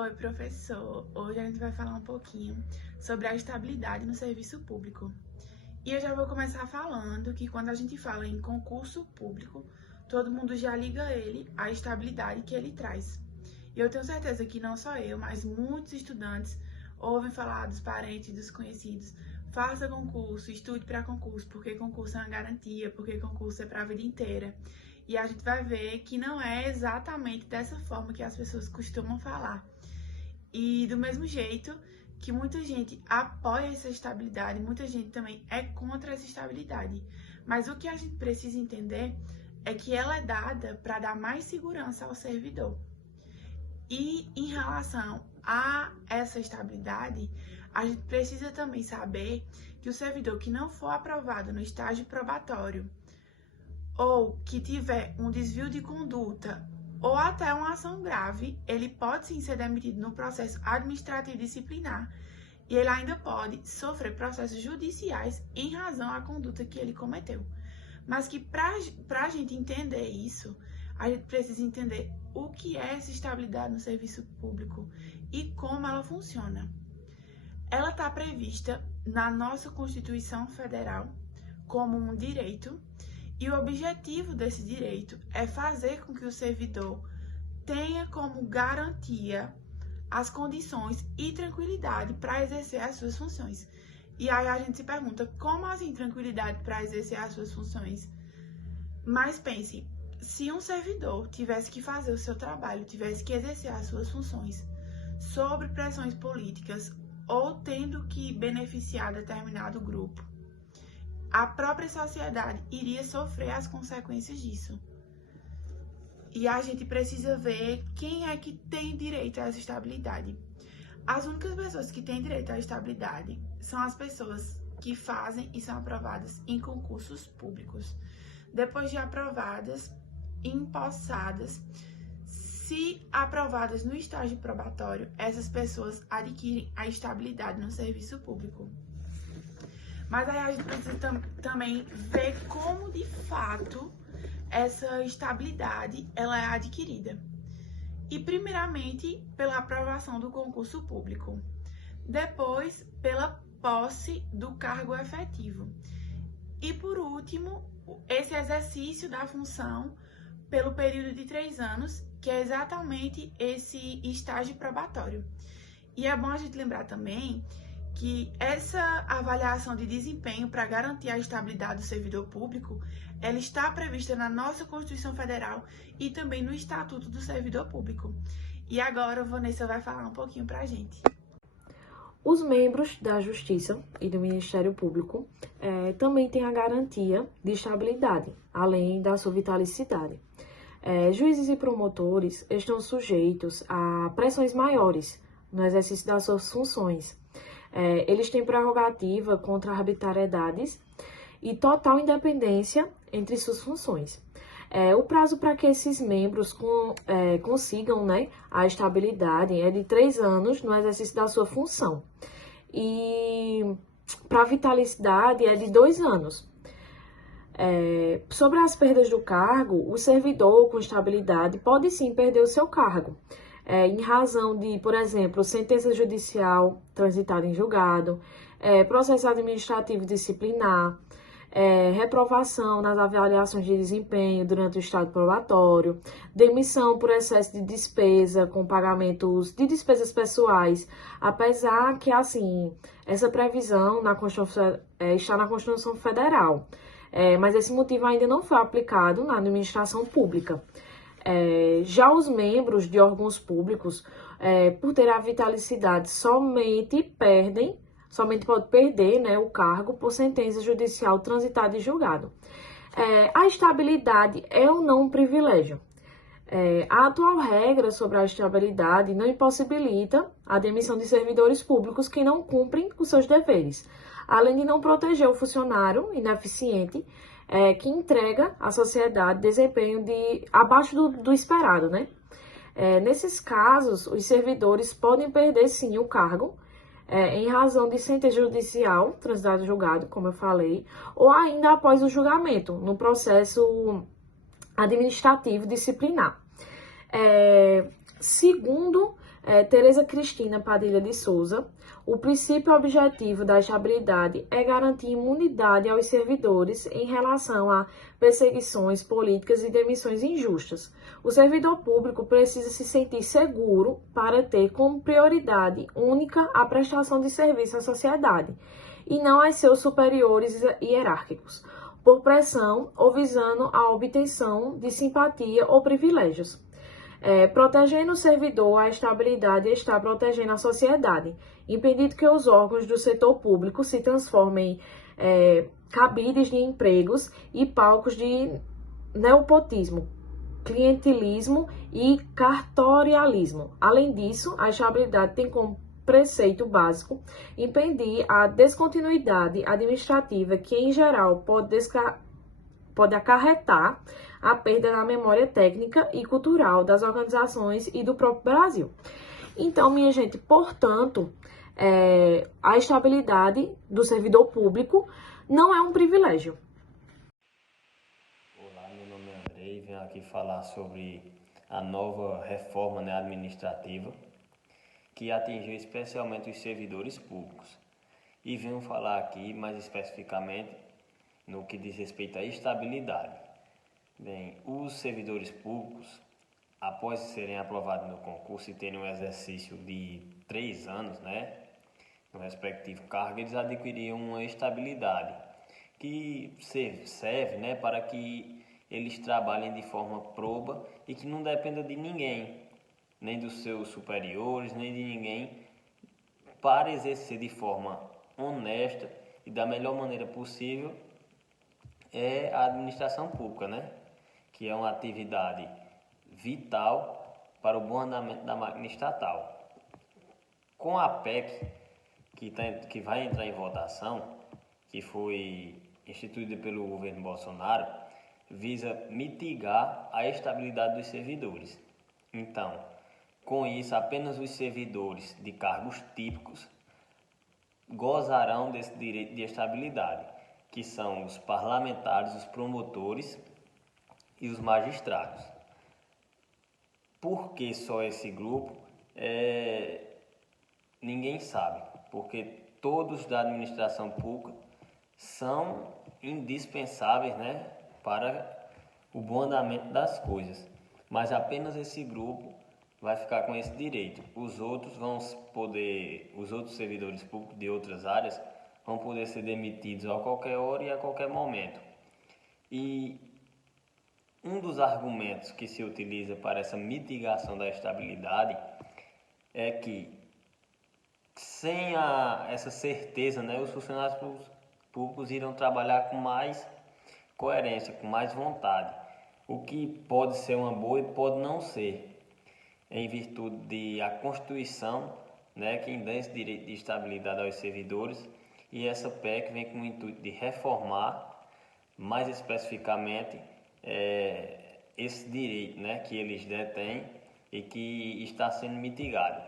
Oi, professor. Hoje a gente vai falar um pouquinho sobre a estabilidade no serviço público. E eu já vou começar falando que quando a gente fala em concurso público, todo mundo já liga ele à estabilidade que ele traz. E eu tenho certeza que não só eu, mas muitos estudantes ouvem falar dos parentes e dos conhecidos. Faça concurso, estude para concurso, porque concurso é uma garantia, porque concurso é para a vida inteira. E a gente vai ver que não é exatamente dessa forma que as pessoas costumam falar. E do mesmo jeito que muita gente apoia essa estabilidade, muita gente também é contra essa estabilidade. Mas o que a gente precisa entender é que ela é dada para dar mais segurança ao servidor. E em relação a essa estabilidade, a gente precisa também saber que o servidor que não for aprovado no estágio probatório ou que tiver um desvio de conduta ou até uma ação grave, ele pode sim ser demitido no processo administrativo disciplinar e ele ainda pode sofrer processos judiciais em razão à conduta que ele cometeu. Mas que para a gente entender isso, a gente precisa entender o que é essa estabilidade no serviço público e como ela funciona. Ela está prevista na nossa Constituição Federal como um direito. E o objetivo desse direito é fazer com que o servidor tenha como garantia as condições e tranquilidade para exercer as suas funções. E aí a gente se pergunta, como assim tranquilidade para exercer as suas funções? Mas pense, se um servidor tivesse que fazer o seu trabalho, tivesse que exercer as suas funções sob pressões políticas ou tendo que beneficiar determinado grupo, a própria sociedade iria sofrer as consequências disso. E a gente precisa ver quem é que tem direito a essa estabilidade. As únicas pessoas que têm direito à estabilidade são as pessoas que fazem e são aprovadas em concursos públicos. Depois de aprovadas e empossadas, se aprovadas no estágio probatório, essas pessoas adquirem a estabilidade no serviço público. Mas aí a gente precisa também ver como, de fato, essa estabilidade ela é adquirida. E, primeiramente, pela aprovação do concurso público. Depois, pela posse do cargo efetivo. E, por último, esse exercício da função pelo período de 3 anos, que é exatamente esse estágio probatório. E é bom a gente lembrar também que essa avaliação de desempenho para garantir a estabilidade do servidor público, ela está prevista na nossa Constituição Federal e também no Estatuto do Servidor Público. E agora a Vanessa vai falar um pouquinho para a gente. Os membros da Justiça e do Ministério Público também têm a garantia de estabilidade, além da sua vitalicidade. Juízes e promotores estão sujeitos a pressões maiores no exercício das suas funções. Eles têm prerrogativa contra arbitrariedades e total independência entre suas funções. O prazo para que esses membros consigam, a estabilidade é de 3 anos no exercício da sua função. E para a vitalicidade é de 2 anos. Sobre as perdas do cargo, o servidor com estabilidade pode sim perder o seu cargo. Em razão de, por exemplo, sentença judicial transitada em julgado, processo administrativo disciplinar, reprovação nas avaliações de desempenho durante o estágio probatório, demissão por excesso de despesa com pagamentos de despesas pessoais, apesar que, assim, essa previsão está na Constituição Federal, mas esse motivo ainda não foi aplicado na administração pública. Já os membros de órgãos públicos, por ter a vitalicidade, somente pode perder o cargo por sentença judicial transitada e julgado. A estabilidade é ou não um privilégio? A atual regra sobre a estabilidade não impossibilita a demissão de servidores públicos que não cumprem os seus deveres, além de não proteger o funcionário ineficiente que entrega à sociedade desempenho abaixo do esperado, Nesses casos, os servidores podem perder, sim, o cargo, em razão de sentença judicial transitada e julgado, como eu falei, ou ainda após o julgamento, no processo administrativo disciplinar. Segundo Tereza Cristina Padilha de Souza, o princípio objetivo da estabilidade é garantir imunidade aos servidores em relação a perseguições políticas e demissões injustas. O servidor público precisa se sentir seguro para ter como prioridade única a prestação de serviço à sociedade e não aos seus superiores hierárquicos, por pressão ou visando a obtenção de simpatia ou privilégios. Protegendo o servidor, a estabilidade está protegendo a sociedade, impedindo que os órgãos do setor público se transformem em cabides de empregos e palcos de nepotismo, clientelismo e cartorialismo. Além disso, a estabilidade tem como preceito básico impedir a descontinuidade administrativa que, em geral, pode acarretar a perda na memória técnica e cultural das organizações e do próprio Brasil. Então, minha gente, portanto, a estabilidade do servidor público não é um privilégio. Olá, meu nome é Andrei e venho aqui falar sobre a nova reforma, administrativa que atingiu especialmente os servidores públicos. E venho falar aqui mais especificamente no que diz respeito à estabilidade. Bem, os servidores públicos, após serem aprovados no concurso e terem um exercício de 3 anos, no respectivo cargo, eles adquiriam uma estabilidade que serve, para que eles trabalhem de forma proba e que não dependa de ninguém, nem dos seus superiores, nem de ninguém, para exercer de forma honesta e da melhor maneira possível a administração pública, que é uma atividade vital para o bom andamento da máquina estatal. Com a PEC, que vai entrar em votação, que foi instituída pelo governo Bolsonaro, visa mitigar a estabilidade dos servidores. Então, com isso, apenas os servidores de cargos típicos gozarão desse direito de estabilidade, que são os parlamentares, os promotores e os magistrados. Por que só esse grupo? Ninguém sabe, porque todos da administração pública são indispensáveis, para o bom andamento das coisas, mas apenas esse grupo vai ficar com esse direito. Os outros servidores públicos de outras áreas vão poder ser demitidos a qualquer hora e a qualquer momento. E um dos argumentos que se utiliza para essa mitigação da estabilidade é que, sem essa certeza, os funcionários públicos irão trabalhar com mais coerência, com mais vontade, o que pode ser uma boa e pode não ser, em virtude de a Constituição, quem dá esse direito de estabilidade aos servidores, e essa PEC vem com o intuito de reformar, mais especificamente, esse direito, que eles detêm e que está sendo mitigado.